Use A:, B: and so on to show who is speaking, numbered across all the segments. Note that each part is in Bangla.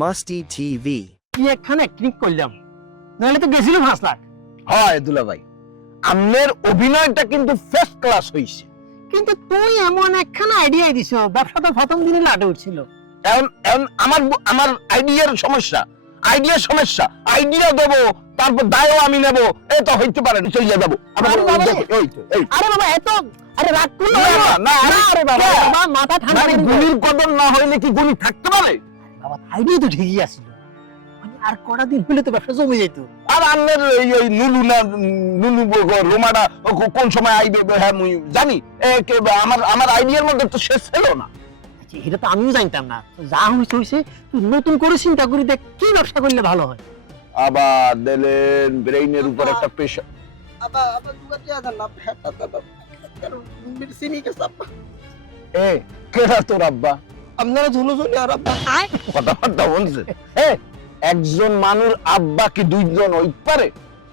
A: Musty TV.
B: কি একখানে ক্লিক করলাম নাহলে তো গেছিল পাঁচ লাখ।
C: হয় দুলা ভাই আমের অভিনয়টা কিন্তু ফার্স্ট ক্লাস হইছে।
B: কিন্তু তুই এমন একখানা আইডিয়া দিছ ব্যবসা তো প্রথম দিনে লাটে উঠছিল।
C: এখন এখন আমার আমার আইডিয়ার সমস্যা আইডিয়ার সমস্যা আইডিয়া দেবো তারপর দায়ও আমি নেব এ তো হইতে পারে না চলে যাব।
B: আরে বাবা
C: ওই তো,
B: আরে বাবা এত আরে রাগ করল
C: না, না,
B: আরে বাবা মাথা ঠান্ডা করে
C: গুলির কদর না হইলে কি গুলি থাকতে পারে?
B: বাবা আইডিয়া তো ঠিকই আছিল মানে আর কটা দিন হলে তো ব্যবসা জমে যেত
C: আর আন্নের এই ওই নুলু না নুলু রোমাটা কোন সময় আইবে হ্যাঁ মুই জানি। আমার আমার আইডিয়ার মধ্যে তো শেষ ছিল না।
B: আচ্ছা, এটা তো আমিও জানতাম না। যা হয়েছে হয়েছে তুই নতুন করে চিন্তা করি দেখ কি ব্যবসা করলে ভালো হয়?
C: আবার দিলেন ব্রেইনের উপর একটা প্রেশার
D: di sini
C: এ কেডা তোর আব্বা?
D: আপনারা ঝুলো ঝুলি আর আব্বা।
C: কথাবার্তা বলছে। এ একজন মানুষ আব্বা কি দুইজন হই পারে?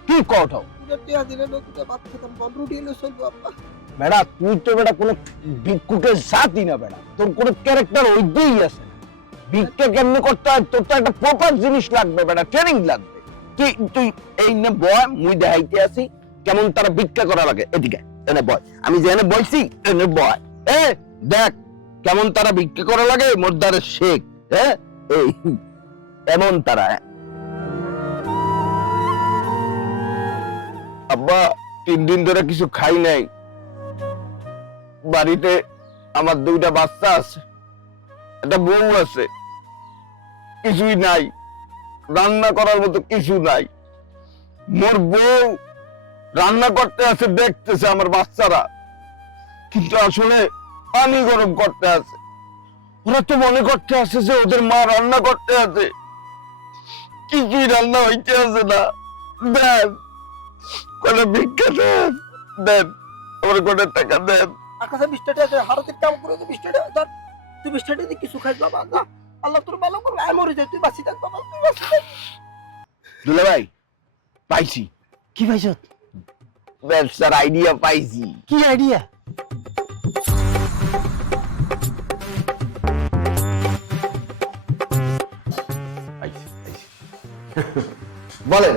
C: কি বেড়া তুই তো কোনো ভিক্ষুকের জাতি না বেড়া। তোর কোনো ক্যারেক্টার ওইটাই আছে ভিক্ষা কেমনে করতে হয়? তোর তো একটা প্রপার জিনিস লাগবে বেটা ট্রেনিং লাগবে। কি তুই এই নে বয় মুই দেখাইতে আসি কেমন তারা ভিক্ষা করা লাগে। এদিকে এনে বয়। আমি যেখানে বলছি এনে বয়। এ দেখ কেমন তারা ভিক্ষা করা লাগে? মোরদারের শেখ হ্যাঁ? এই, এমন তারা হ্যাঁ। আব্বা, তিন দিন ধরে কিছু খাই নাই। বাড়িতে আমার দুইটা বাচ্চা আছে, একটা বউ আছে, কিছুই নাই। রান্না করার মতো কিছু নাই। মোর বউ রান্না করতে আছে, দেখতেছে আমার বাচ্চারা। কিন্তু আসলে পানি গরম করতে আছে। ওরা তো মনে করতে আছে যে ওদের মা রান্না করতে আছে। কিছুই রান্না হইতে আছে না। দেন কোনো ভিক্ষা দেন দেন আমার কোনো টাকা দেন।
D: আকাশে বৃষ্টিটা আছে হারতের কাম করে তো ধর তুই বৃষ্টিটা দিয়ে কিছু খাইস বাবা। না আল্লাহ তোর ভালো করবে আমি মরে যাই তুই বাঁচি থাক বাবা তুই বাঁচি থাক।
C: দুলা ভাই পাইছি।
B: কি পাইছ?
C: ব্যবসার আইডিয়া পাইছি।
B: কি আইডিয়া
C: বলেন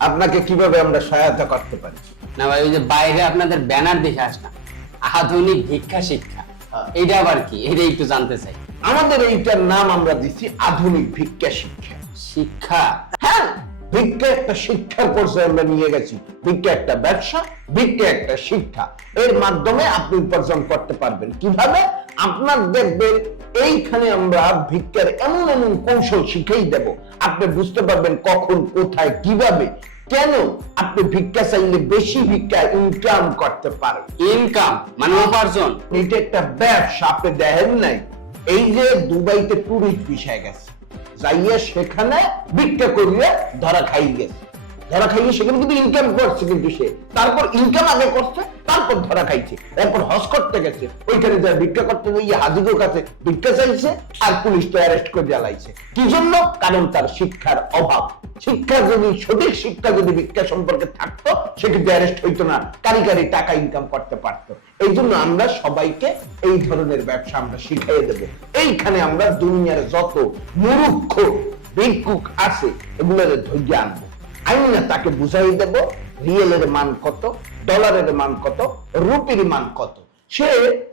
C: আপনাকে কীভাবে আমরা সহায়তা করতে পারি?
E: না ভাই ওই যে বাইরে আপনাদের ব্যানার দেখে আসলাম। আধুনিক ভিক্ষা শিক্ষা।
C: হ্যাঁ।
E: এইটা আবার কি? এটা একটু জানতে চাই।
C: আমাদের এইটার নাম আমরা দিচ্ছি আধুনিক ভিক্ষা শিক্ষা।
E: শিক্ষা?
C: হ্যাঁ ভিক্ষা একটা শিক্ষার পর্যায়ে আমরা নিয়ে গেছি। ভিক্ষা একটা ব্যবসা ভিক্ষা একটা শিক্ষা। এর মাধ্যমে আপনি উপার্জন করতে পারবেন। কীভাবে? আপনার দেখবেন এইখানে আমরা ভিক্ষার এমন এমন কৌশল শিখেই দেব। আপনি বুঝতে পারবেন কখন কোথায় কীভাবে কেন আপনি ভিক্ষা চাইলে বেশি ভিক্ষা ইনকাম করতে পারেন।
E: ইনকাম মানে উপার্জন।
C: এটা একটা ব্যবসা আপনি দেখেন নাই? এই যে দুবাইতে টুরিস্ট বিষয় গেছে যাইয়া সেখানে ভিক্ষা করিয়ে ধরা খাই গেছে। ধরা খাইয়ে সেখানে কিন্তু ইনকাম করছে কিন্তু সে। তারপর ইনকাম আগে করছে, তারপর ধরা খাইছে। এরপর হজ করতে গেছে। ওইখানে যা ভিক্ষা করতে গিয়ে হাজিদের কাছে ভিক্ষা চাইছে, আর পুলিশ তো অ্যারেস্ট করে জ্বালাইছে। কি জন্য? কারণ তার শিক্ষার অভাব। শিক্ষা যদি, সঠিক শিক্ষা যদি ভিক্ষা সম্পর্কে থাকতো, সে কিন্তু অ্যারেস্ট হইতো না। কারি কারি টাকা ইনকাম করতে পারতো। এই জন্য আমরা সবাইকে এই ধরনের ব্যবসা আমরা শিখাই দেব। এইখানে আমরা দুনিয়ার যত মূর্খ ভিক্ষুক আছে, এগুলোর ধৈর্য আনব। আইনা তাকে বুঝাই দেব, রিয়েলের মান কত, ডলারের মান কত, রুপির মান কত। সে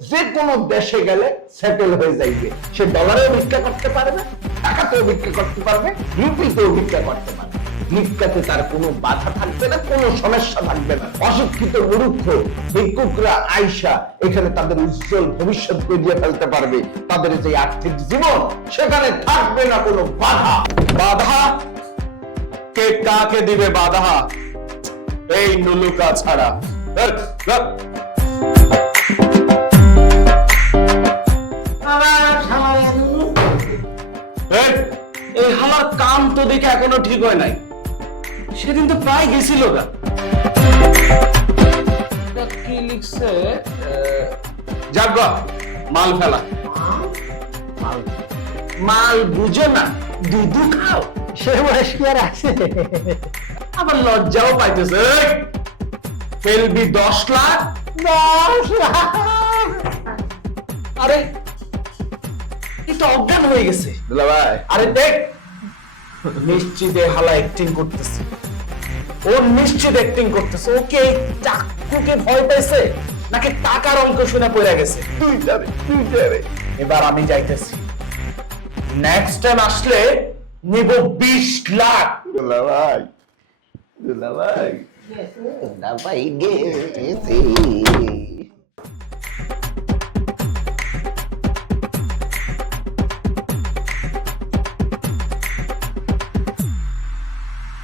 C: যে কোনো দেশে গেলে সেটেল হয়ে যাইবে। সে ডলারেও ভিক্ষা করতে পারবে, টাকাতেও ভিক্ষা করতে পারবে, রুপিতেও ভিক্ষা করতে পারবে। ভিক্ষাতে তার কোনো বাধা থাকবে না, কোনো সমস্যা থাকবে না। অশিক্ষিত মূর্খ, ভিক্ষুকরা আইসা এখানে তাদের উজ্জ্বল ভবিষ্যৎ গড়িয়ে ফেলতে পারবে। তাদের যে আর্থিক জীবন, সেখানে থাকবে না কোনো বাধা।
F: বাধা কে কাকে দিবে বাধা? এই নুলুকা ছাড়া। এই, হালার কাম তো দেখে এখনও ঠিক হয় নাই। সেদিন তো প্রায় গেছিল গা। কি লিখছে? যাক মাল ফেলা।
C: মাল বুঝে না দুধু খাও।
B: সে বয়স কি আর আছে?
F: আবার লজ্জাও পাইতেছে ফেলবি দশ লাখ?
B: দশ লাখ।
F: আরে এটা অজ্ঞান হয়ে গেছে।
C: দুলা ভাই।
F: আরে দেখ নিশ্চিত হালা অ্যাক্টিং করতেছে। ও নিশ্চিত অ্যাক্টিং করতেছে। ওকে চাকুকে ভয় পাইছে নাকি টাকার অঙ্ক শুনে পড়ে গেছে?
C: তুই যাবে তুই যাবে।
F: এবার আমি যাইতেছি। নেক্সট টাইম আসলে নিব বিশ লাখ
C: দুলা ভাই দুলা ভাই দুলা ভাই গেছে